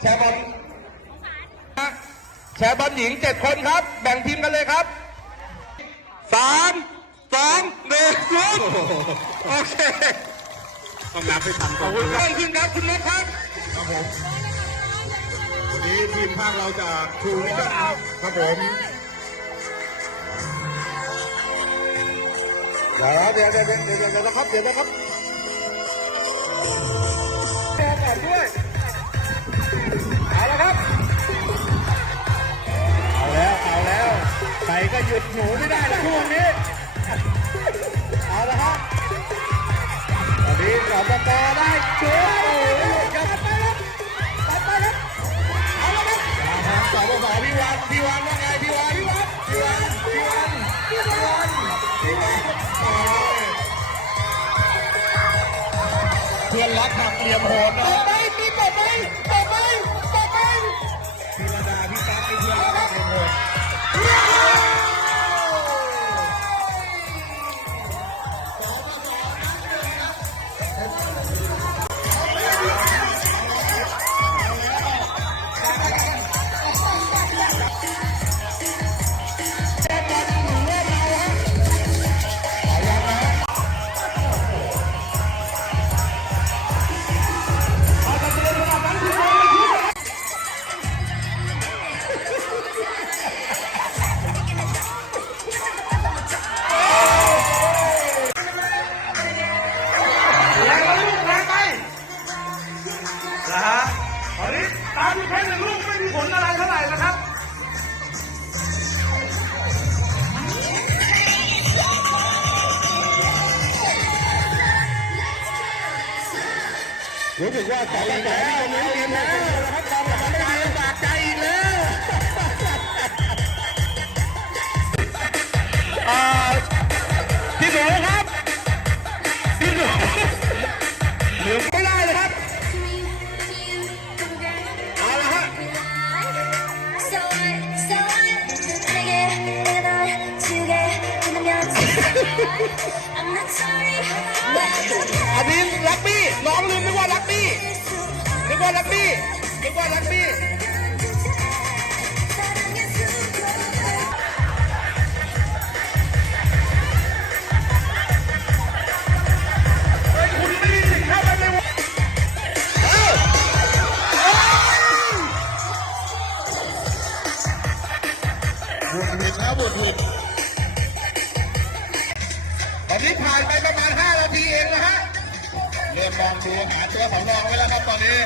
แชร์บอลแชร์บอลหญิง7 คนครับแบ่งทีมกันเลยครับ3 2 1 0โอเคต้องนับให้ทัน ขอบคุณครับขึ้นครับคุณนกครับครับผมวันนี้ทีมภาคเราจากทรูวิชั่นครับผมเดี๋ยวนะครับแชร์ก่อนด้วยเอาละครับเอาแล้วใครก็หยุดหนูไม่ได้ในช่วงนี้เอาละครับตอนนี้สปปได้เชื่อโอ้ยครับไปครับเอาละครับสปปพี่วันว่าไงพี่วันเพื่อนรักหักเหลี่ยมโหดนะต่อไปธีรดาพี่ตาไอ้เพื่อนรักหักเหลี่ยมโหดตอนนี้ตามอยู่แค่1 ลูกไม่มีผลอะไรเท่าไหร่นะครับรู้สึกว่าต่อไปแล้วนะเกมแล้วนะครับตามมาได้ดีบาดใจอีกแล้วพี่หนูครับพี่หนูเหลือไม่ได้เลยครับอันนี้ลักบี้น้องลืมนึกว่าลักบี้คุณไม่มีสิทธิ์เข้าไปในวงบทผิดตอนนี้ผ่านไปประมาณ5 นาทีเองนะฮะเริ่มมองดูหาตัวสำรองไว้แล้วครับตอนนี้